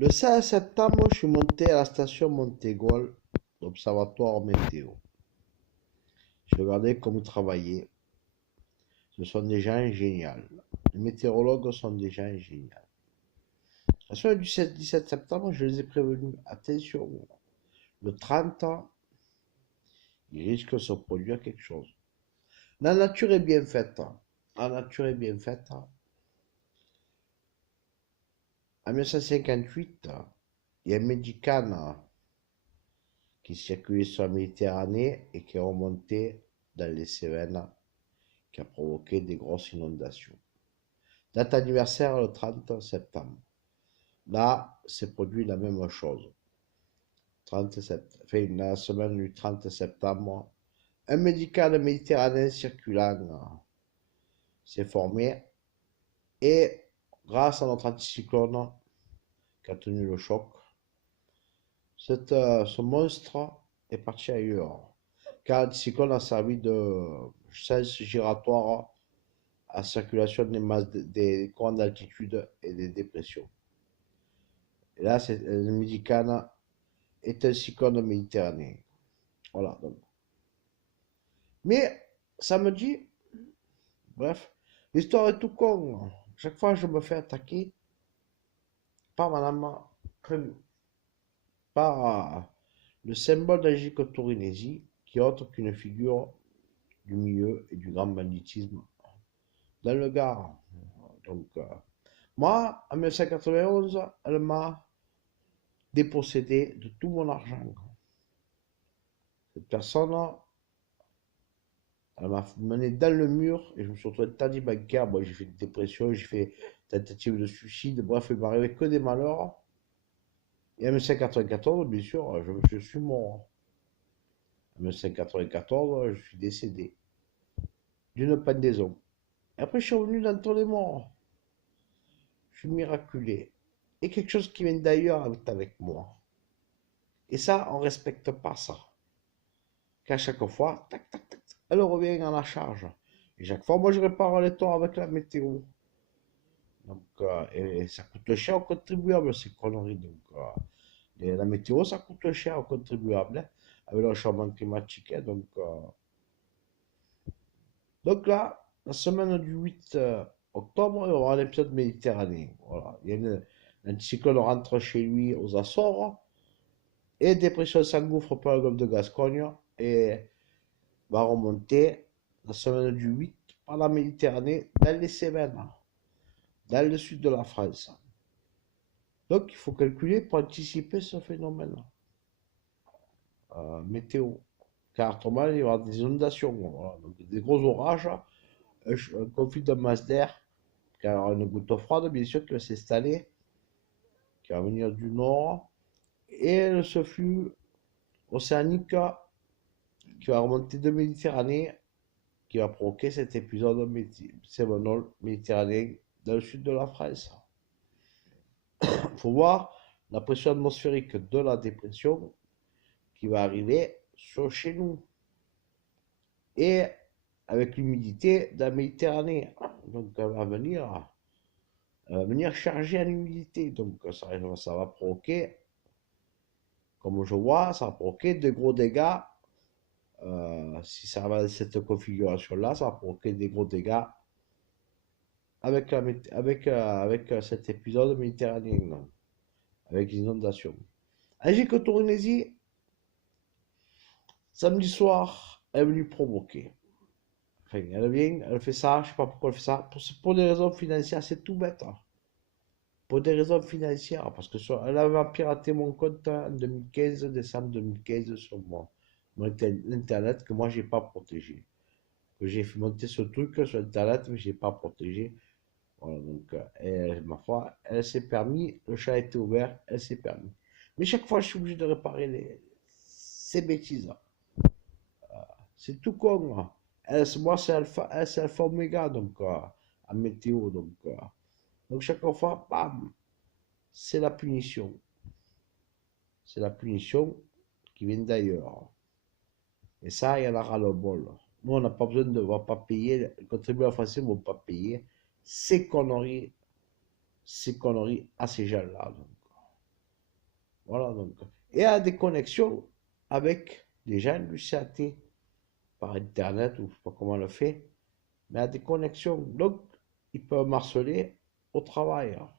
Le 16 septembre, je suis monté à la station Montegol, l'observatoire météo. Je regardais comment ils travaillaient. Ce sont des gens géniaux. Les météorologues sont des gens géniaux. La soirée du 17 septembre, je les ai prévenus. Attention, le 30, il risque de se produire quelque chose. La nature est bien faite. La nature est bien faite. En 1958, il y a un médicament qui circulait sur la Méditerranée et qui est remonté dans les Cévennes, qui a provoqué des grosses inondations. Date anniversaire le 30 septembre. Là, s'est produit la même chose. 30 septembre, enfin, la semaine du 30 septembre, un médicament méditerranéen circulant s'est formé et grâce à notre anticyclone qui a tenu le choc, ce monstre est parti ailleurs. Car l'anticyclone a servi de sens giratoire à la circulation des masses des courants d'altitude et des dépressions. Et là, le Médicana est un cyclone méditerranéen. Voilà. Donc. Mais samedi, bref, l'histoire est tout con. Chaque fois, je me fais attaquer par madame, par le symbole d'Angélique Torinesi, qui est autre qu'une figure du milieu et du grand banditisme dans le Gard. Donc, moi, en 1991, elle m'a dépossédé de tout mon argent. Cette personne, elle m'a mené dans le mur et je me suis retrouvé interdit bancaire. Bon, j'ai fait une dépression, j'ai fait tentative de suicide. Bref, il m'est arrivé que des malheurs. Et en 1994, bien sûr, je suis mort. En 1994, je suis décédé d'une pendaison. Et après, je suis revenu dans tous les morts. Je suis miraculé. Et quelque chose qui vient d'ailleurs est avec moi. Et ça, on ne respecte pas ça. Qu'à chaque fois, tac, tac, tac, elle revient à la charge. Et chaque fois, moi, je répare les torts avec la météo. Donc, et ça coûte cher aux contribuables, ces conneries. Donc, la météo, ça coûte cher aux contribuables, hein, avec le changement climatique. Hein, donc là, la semaine du 8 octobre, il y aura un épisode méditerranéen. Voilà. Un cyclone rentre chez lui aux Açores, et dépression s'engouffre par le golfe de Gascogne, et va remonter la semaine du 8 par la Méditerranée dans les Cévennes, dans le sud de la France. Donc il faut calculer pour anticiper ce phénomène météo. Car autrement, il y aura des inondations, voilà. Donc, des gros orages, un conflit de masse d'air, car une goutte froide, bien sûr, qui va s'installer, qui va venir du nord, et ce flux océanique qui va remonter de Méditerranée, qui va provoquer cet épisode séminole méditerranéen dans le sud de la France. Il faut voir la pression atmosphérique de la dépression qui va arriver sur chez nous. Et avec l'humidité de la Méditerranée. Donc elle va venir charger en humidité. Donc ça va provoquer, comme je vois, ça va provoquer de gros dégâts. Si ça va dans cette configuration-là, ça va provoquer des gros dégâts avec cet épisode méditerranéen, avec les inondations. Angélique Torinesi, samedi soir, elle est venue provoquer. Enfin, elle vient, elle fait ça, je sais pas pourquoi elle fait ça, pour des raisons financières, c'est tout bête. Hein. Pour des raisons financières, parce que elle avait piraté mon compte en 2015, décembre 2015, sur mon internet que moi j'ai pas protégé. Que j'ai fait monter ce truc sur internet, mais j'ai pas protégé. Voilà, donc, ma foi, elle s'est permis, le chat était ouvert, elle s'est permis. Mais chaque fois, je suis obligé de réparer ces bêtises. C'est tout con. Hein. Moi, c'est alpha oméga, donc, en météo. Donc chaque fois, bam, c'est la punition. C'est la punition qui vient d'ailleurs. Et ça, il y en aura le bol. Nous, on n'a pas besoin de, on va pas payer, les contribuables français ne vont pas payer ces conneries à ces gens-là. Voilà, donc. Et à des connexions avec des gens du CAT, par Internet, ou je sais pas comment on le fait, mais à des connexions. Donc, ils peuvent harceler au travail, hein.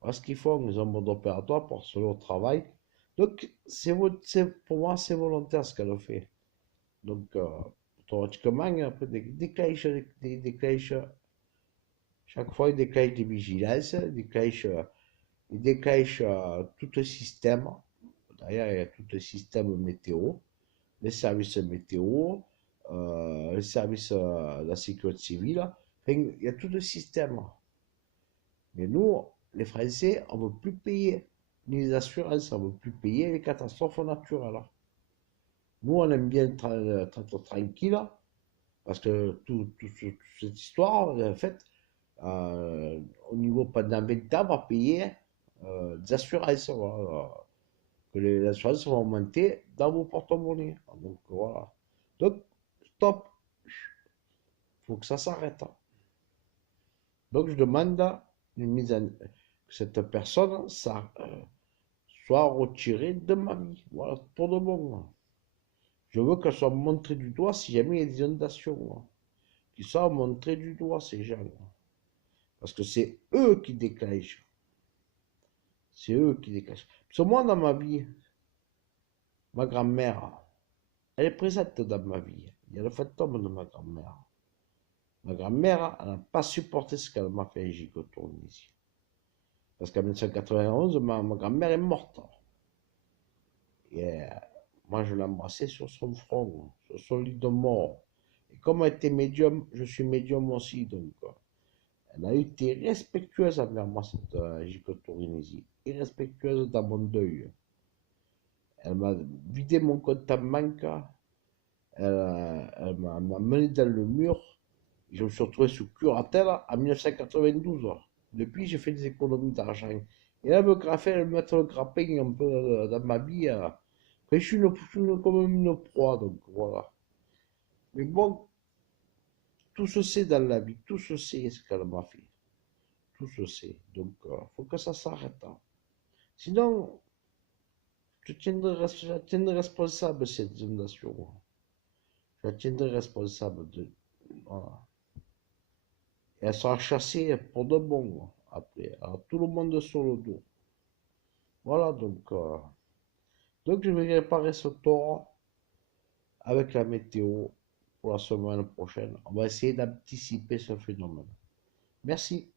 Voilà ce qu'ils font, ils ont un mode opératoire pour harceler au travail. Donc, pour moi, c'est volontaire ce qu'elle fait. Donc, automatiquement, après, chaque fois, ils déclenchent des vigilances, ils déclenchent tout le système. D'ailleurs, il y a tout le système météo, les services météo, les services de la sécurité civile. Enfin, il y a tout le système. Mais nous, les Français, on ne veut plus payer ni les assurances, on ne veut plus payer les catastrophes naturelles. Nous, on aime bien être tranquille, parce que toute cette histoire, en fait, au niveau pendant 20 ans, on va payer des assurances. Voilà, que les assurances vont augmenter dans vos porte-monnaies. Donc voilà. Donc, stop. Il faut que ça s'arrête. Donc, je demande une mise en, que cette personne soit retirée de ma vie. Voilà, pour de bon. Je veux qu'elle soit montrée du doigt si jamais il y a des inondations. Qu'ils soient montrés du doigt, ces gens. Parce que c'est eux qui déclenchent. C'est eux qui déclenchent. Parce que moi, dans ma vie, ma grand-mère, elle est présente dans ma vie. Il y a le fantôme de ma grand-mère. Ma grand-mère, elle n'a pas supporté ce qu'elle m'a fait en gigotourne ici. Parce qu'en 1991, ma grand-mère est morte. Et moi, je l'ai embrassée sur son front, sur son lit de mort. Et comme elle était médium, je suis médium aussi. Donc, elle a été respectueuse envers moi, cette gigotournésie. Irrespectueuse dans mon deuil. Elle m'a vidé mon compte en banque. Elle m'a mené dans le mur. Je me suis retrouvé sous curatelle en 1992. Depuis, j'ai fait des économies d'argent. Et là, elle me met le grappin un peu dans ma vie. Après, quand même une proie, donc voilà. Mais bon, tout se sait dans la vie, tout se sait ce qu'elle m'a fait. Tout se sait. Donc, faut que ça s'arrête, hein. Sinon, je la tiendrai responsable, cette inondation. Je la tiendrai responsable de. Voilà. Et elle sera chassée pour de bon après. Alors, tout le monde sur le dos. Voilà, donc je vais réparer ce tort avec la météo pour la semaine prochaine. On va essayer d'anticiper ce phénomène. Merci.